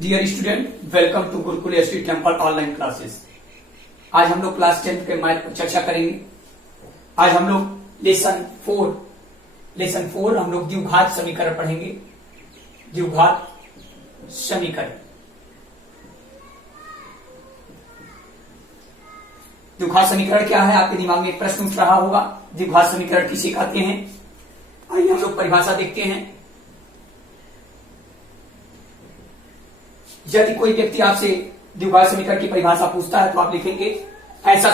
Dear student, welcome to Gurukul ST temple online classes. आज हम लोग क्लास 10 के मैथ पर चर्चा करेंगे। आज हम लोग लेसन 4 हम लोग द्विघात समीकरण पढ़ेंगे। द्विघात समीकरण, द्विघात समीकरण क्या है? आपके दिमाग में एक प्रश्न उठ रहा होगा, द्विघात समीकरण किसे कहते हैं? आइए हम लोग परिभाषा देखते हैं। यदि कोई व्यक्ति आपसे द्विघात समीकरण की परिभाषा पूछता है तो आप लिखेंगे ऐसा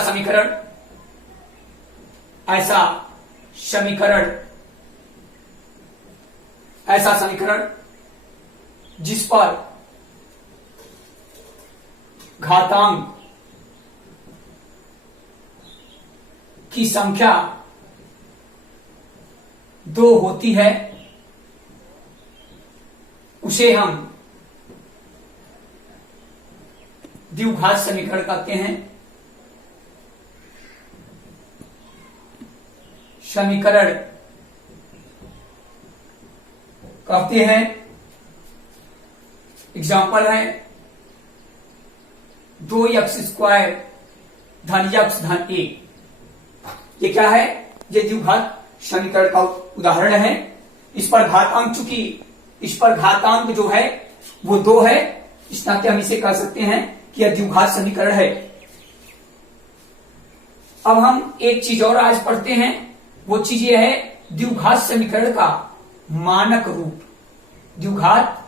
समीकरण जिस पर घातांक की संख्या 2 होती है उसे हम द्विघात समीकरण कहते हैं। समीकरण कहते हैं। एग्जाम्पल है 2x² धन x धन a। ये क्या है? ये द्विघात समीकरण का उदाहरण है। इस पर घातांक, चूंकि इस पर घातांक जो है वो 2 है, इस नाते हम इसे कह सकते हैं कि यह द्विघात समीकरण है। अब हम एक चीज और आज पढ़ते हैं, वो चीज ये है द्विघात समीकरण का मानक रूप। द्विघात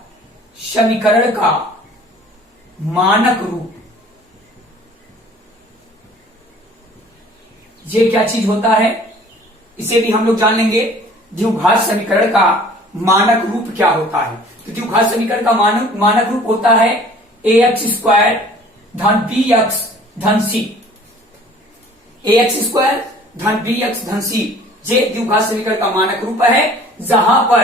समीकरण का मानक रूप, ये क्या चीज होता है इसे भी हम लोग जान लेंगे। द्विघात समीकरण का मानक रूप क्या होता है? तो द्विघात समीकरण का मानक रूप होता है ax² धन bx धन c। ax² धन bx धन c, ये द्विघात समीकरण का मानक रूप है, जहां पर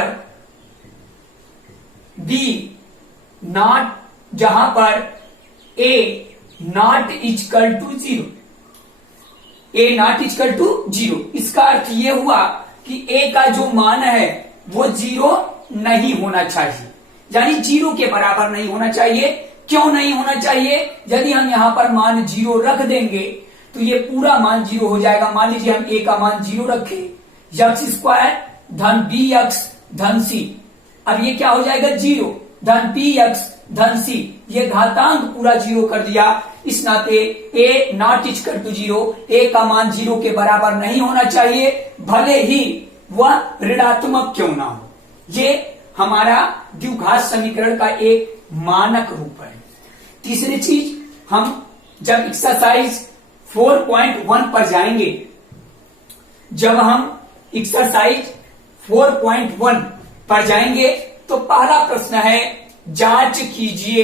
a not equal to 0। a not equal to 0, इसका अर्थ ये हुआ कि a का जो मान है वो 0 नहीं होना चाहिए, यानी 0 के बराबर नहीं होना चाहिए। क्यों नहीं होना चाहिए? यदि हम यहां पर मान 0 रख देंगे तो ये पूरा मान 0 हो जाएगा। मान लीजिए हम a का मान 0 रखें, x² धन bx धन c। अब ये क्या हो जाएगा? 0 धन bx धन c, ये घातांक पूरा 0 कर दिया। इस नाते a not equal to 0, a का मान 0 के बराबर नहीं होना चाहिए, भले ही वह ऋणात्मक क्यों ना हो। ये हमारा द्विघात समीकरण का एक मानक रूप है। तीसरी चीज, हम जब एक्सरसाइज 4.1 पर जाएंगे, जब हम एक्सरसाइज 4.1 पर जाएंगे तो पहला प्रश्न है जांच कीजिए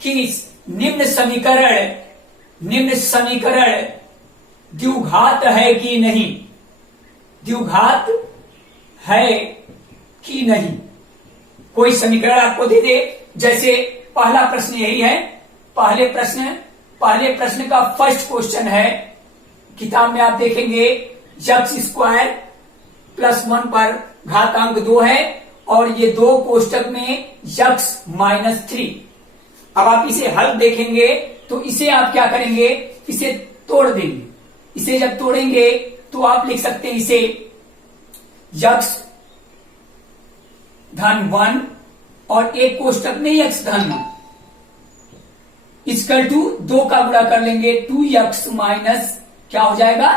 कि निम्न समीकरण द्विघात है कि नहीं। द्विघात है कि नहीं। कोई समीकरण आपको दे दे, जैसे पहला प्रश्न यही है। पहले प्रश्न का फर्स्ट क्वेश्चन है, किताब में आप देखेंगे x² प्लस 1 पर घातांक 2 है और ये 2 कोष्टक में x माइनस 3। अब आप इसे हल देखेंगे तो इसे आप क्या करेंगे? इसे तोड़ देंगे। इसे जब तोड़ेंगे तो आप लिख सकते हैं इसे x धन 1 और एक कोष्टक में x धन 1 इक्वल टू 2 का गुणा कर लेंगे, 2x माइनस क्या हो जाएगा?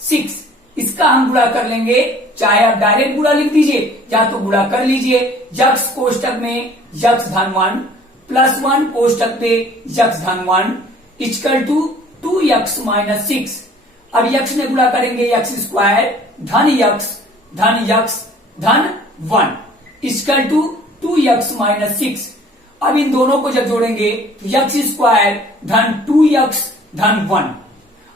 6। इसका हम गुणा कर लेंगे, चाहे आप डायरेक्ट गुणा लिख दीजिए या तो गुणा कर लीजिए। x कोष्टक में x धन 1 प्लस 1 कोष्टक पे x धन 1 इक्वल टू 2x माइनस 6। अब x ने गुणा करेंगे x² धन x धन 1 इक्वल टू 2x माइनस 6। अब इन दोनों को जब जोड़ेंगे तो x² धन 2x धन 1।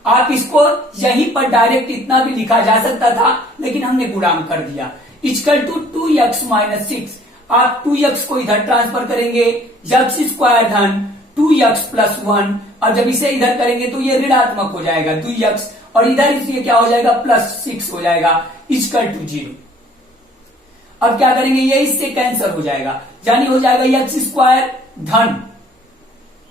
आप इसको यहीं पर डायरेक्ट इतना भी लिखा जा सकता था, लेकिन हमने गुणांक कर दिया, इक्वल टू 2x माइनस 6। आप 2x को इधर ट्रांसफर करेंगे, x² धन 2x प्लस 1। अब जब इसे इधर करेंगे तो ये ऋणात्मक हो जाएगा 2x, और इधर इसलिए क्या हो जाएगा? प्लस 6 हो जाएगा, इक्वल टू 0। अब क्या करेंगे, ये इससे कैंसिल हो जाएगा, यानी हो जाएगा एक्स स्क्वायर धन,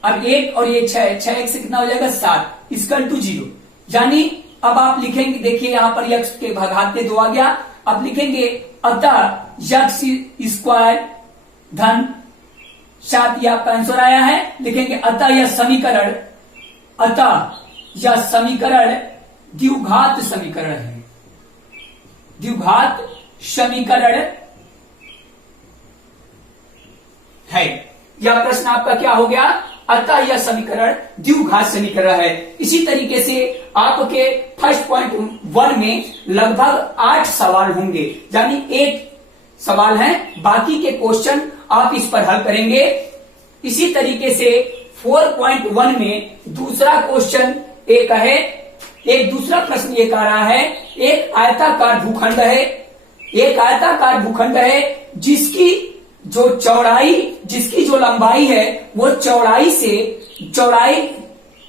अब 1 और ये 6, 6 से कितना हो जाएगा 7 इक्वल टू 0। यानी अब आप लिखेंगे, देखिए यहां पर यक्स के भागात में 2 आ गया, अब लिखेंगे अतः यक्स स्क्वायर धन 7, ये आपका आंसर आया है। लिखेंगे अतः यह समीकरण, अतः यह समीकरण द्विघात समीकरण है, द्विघात समीकरण है। यह प्रश्न आपका क्या हो गया, अतः यह समीकरण द्विघात समीकरण है। इसी तरीके से आपके फर्स्ट पॉइंट 1 में लगभग 8 सवाल होंगे, यानी 1 सवाल है, बाकी के क्वेश्चन आप इस पर हल करेंगे। इसी तरीके से 4.1 में दूसरा क्वेश्चन एक है, एक दूसरा प्रश्न ये कह रहा है, एक आयताकार भूखंड है, एक आयताकार भूखंड है जिसकी जो चौड़ाई, जिसकी जो लंबाई है वो चौड़ाई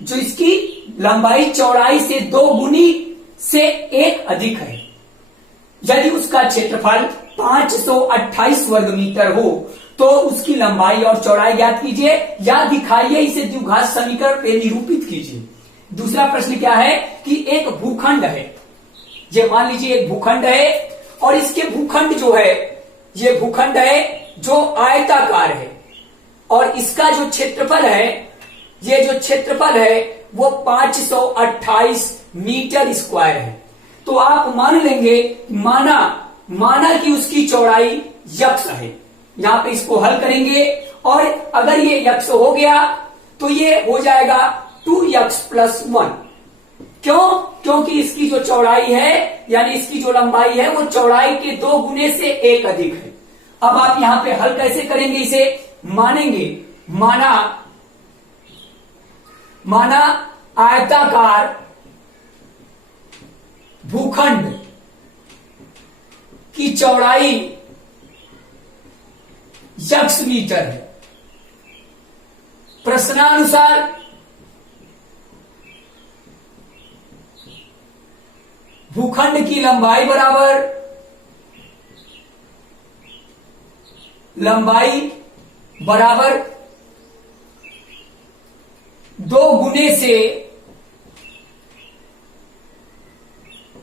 जो इसकी लंबाई चौड़ाई से 2 गुनी से 1 अधिक है। यदि उसका क्षेत्रफल 528 वर्ग मीटर हो तो उसकी लंबाई और चौड़ाई ज्ञात कीजिए या दिखाइए, इसे द्विघात समीकरण पे निरूपित कीजिए। दूसरा प्रश्न क्या है कि एक भूखंड है, ये मान लीजिए एक भूखंड है और इसके भूखंड जो है, ये भूखंड है जो आयताकार है और इसका जो क्षेत्रफल है, ये जो क्षेत्रफल है वो 528 मीटर स्क्वायर है। तो आप मान लेंगे, माना कि उसकी चौड़ाई यक्स है। यहां पे इसको हल करेंगे और अगर ये यक्स हो गया तो ये हो जाएगा 2x + 1। क्यों? क्योंकि इसकी जो चौड़ाई है यानी इसकी जो लंबाई है वो चौड़ाई के 2 गुने से 1 अधिक है। अब आप यहां पे हल कैसे करेंगे, इसे मानेंगे, माना आयताकार भूखंड की चौड़ाई यक्स मीटर है। प्रश्नानुसार भूखंड की लंबाई बराबर लंबाई बराबर 2 गुने से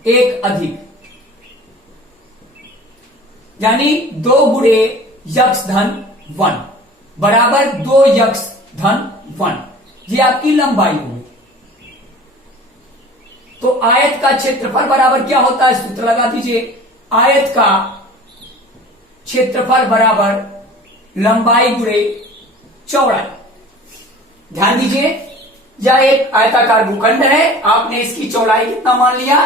1 अधिक, यानी 2 गुणे यक्स धन 1 बराबर 2 यक्स धन 1, ये आपकी लंबाई होगी। तो आयत का क्षेत्रफल बराबर क्या होता है, सूत्र लगा दीजिए, आयत का क्षेत्रफल बराबर लंबाई गुणे चौड़ाई। ध्यान दीजिए, यह एक आयताकार भूखंड है, आपने इसकी चौड़ाई कितना मान लिया,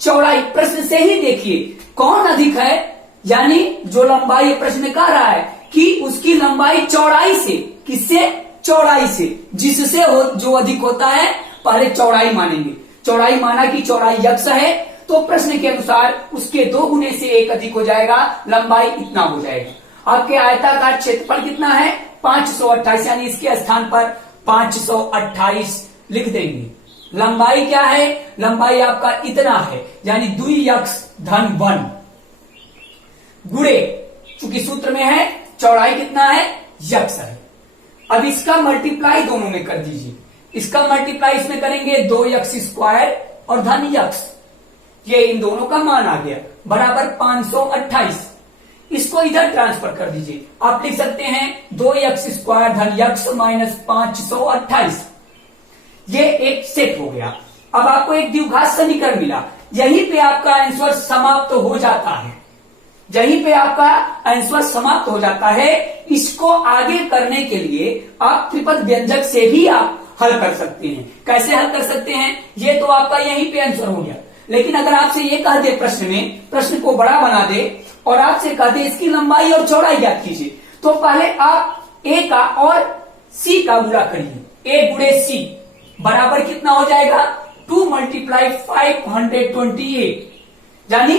चौड़ाई प्रश्न से ही देखिए कौन अधिक है, यानी जो लंबाई प्रश्न में कह रहा है कि उसकी लंबाई चौड़ाई से, किससे, चौड़ाई से, जिससे जो अधिक होता है पहले चौड़ाई मानेंगे। चौड़ाई माना कि चौड़ाई यक्स है तो प्रश्न के अनुसार उसके 2 गुने से 1 अधिक हो जाएगा, लंबाई इतना हो जाएगा। आपके आयताकार क्षेत्रफल कितना है 528, यानी इसके स्थान पर 528 लिख देंगे। लंबाई क्या है, लंबाई आपका इतना है, यानी 2x धन 1 गुणे, चूंकि सूत्र में है चौड़ाई कितना है यक्स है। अब इसका मल्टीप्लाई दोनों में कर दीजिए, इसका मल्टीप्लाई इसमें करेंगे 2x स्क्वायर और धन यक्स, ये इन दोनों का मान आ गया बराबर 528। इसको इधर ट्रांसफर कर दीजिए, आप लिख सकते हैं 2x स्क्वायर धन यक्स माइनस 528, ये एक सेट हो गया। अब आपको एक द्विघात समीकरण मिला, यहीं पे आपका आंसर समाप्त हो जाता है, यहीं पे आपका आंसर समाप्त हो जाता है। इसको आगे करने के लिए आप त्रिपद व्यंजक से भी आप हल कर सकते हैं। कैसे हल कर सकते हैं, ये तो आपका यहीं पे आंसर हो गया, लेकिन अगर आपसे ये कह दे प्रश्न में, प्रश्न को बड़ा बना दे और आपसे कह दे इसकी लंबाई और चौड़ाई ज्ञात कीजिए, तो पहले आप a का और c का गुणा करिए। a गुणे c बराबर कितना हो जाएगा 2 × 528, यानी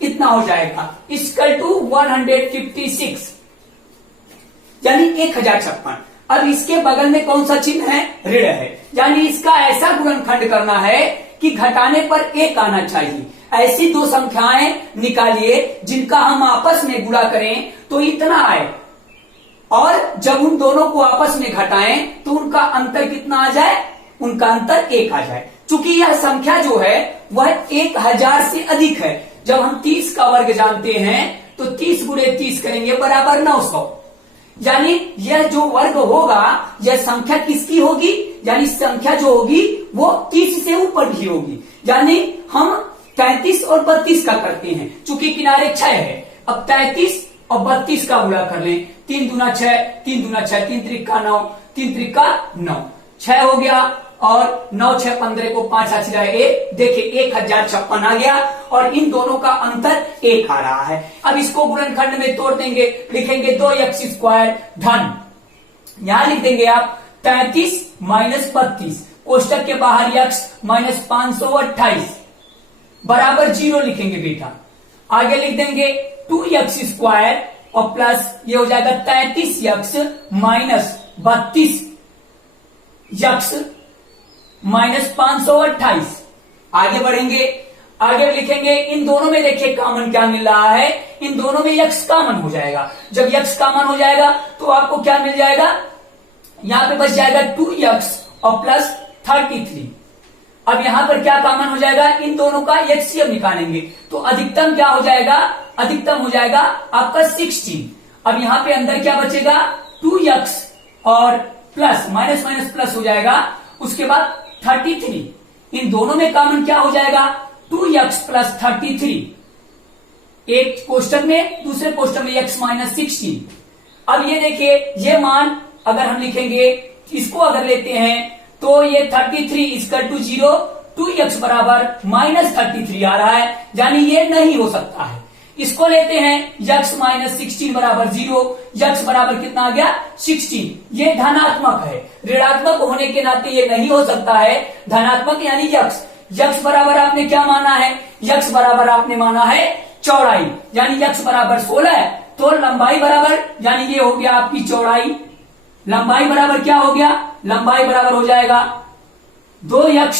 इतना हो जाएगा इक्वल टू 156, यानी 1056। अब इसके बगल में कौन सा चिन्ह है, ऋण है, यानी इसका ऐसा गुणनखंड करना है कि घटाने पर एक आना चाहिए। ऐसी दो संख्याएं निकालिए जिनका हम आपस में गुणा करें तो इतना आए, और जब उन दोनों को आपस में घटाएं तो उनका अंतर कितना आ जाए, उनका अंतर 1 आ जाए। चूंकि यह संख्या जो है वह 1000 से अधिक है। जब हम 30 का वर्ग जानते हैं तो 30 गुणे 30 करेंगे बराबर 900, यानी यह जो वर्ग होगा यह संख्या किसकी होगी, यानी संख्या जो होगी वो 30 से ऊपर की होगी। यानी हम 33 और 32 का करते हैं, चूंकि किनारे 6 है। अब 33 और 32 का गुणा कर लें, 3 दूना 6, 3 दूना 6, 3 त्रिका 9, 3 त्रिका 9, 6 हो गया, और 9 6 15 को 5 हाथ जाए 1, देखिए 1056 आ गया, और इन दोनों का अंतर 1 आ रहा है। अब इसको गुणनखंड में तोड़ देंगे, लिखेंगे 2x² धन, यहां लिख देंगे आप 33 माइनस 32, कोष्टक के बाहर x माइनस 528 बराबर 0 लिखेंगे बेटा। आगे लिख देंगे 2x² और प्लस ये हो जाएगा 33x माइनस 32x माइनस 528। आगे बढ़ेंगे, आगे लिखेंगे इन दोनों में देखिए कॉमन क्या मिल रहा है, इन दोनों में x कॉमन हो जाएगा। जब x कॉमन हो जाएगा तो आपको क्या मिल जाएगा, यहां पे बच जाएगा 2x और प्लस 33। अब यहां पर क्या कॉमन हो जाएगा, इन दोनों का एचसीएफ निकालेंगे तो अधिकतम क्या हो जाएगा, अधिकतम हो जाएगा आपका 16। अब यहां पे अंदर क्या बचेगा 2x और प्लस माइनस माइनस प्लस हो जाएगा, उसके बाद 33। इन दोनों में कॉमन क्या हो जाएगा 2x प्लस 33, एक कोष्टक में दूसरे कोष्टक में x माइनस 16। अब ये देखिए ये मान अगर हम लिखेंगे इसको अगर लेते हैं तो ये 33 इक्वल टू 0, 2x बराबर माइनस 33 आ रहा है, यानी ये नहीं हो सकता है। इसको लेते हैं x माइनस 16 बराबर 0, x बराबर कितना आ गया 16, ये धनात्मक है। ऋणात्मक होने के नाते ये नहीं हो सकता है, धनात्मक यानी x बराबर आपने क्या माना है, x बराबर आपने माना है चौड़ाई, यानी x बराबर 16 है तो लंबाई बराबर, यानी ये हो गया आपकी चौड़ाई, लंबाई बराबर क्या हो गया, लंबाई बराबर हो जाएगा 2x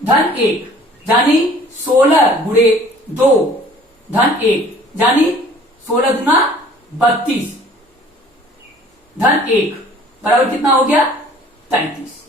धन 1, यानी 16 गुणे 2 धन 1, यानी 16 गुना 32 धन 1 बराबर कितना हो गया 33।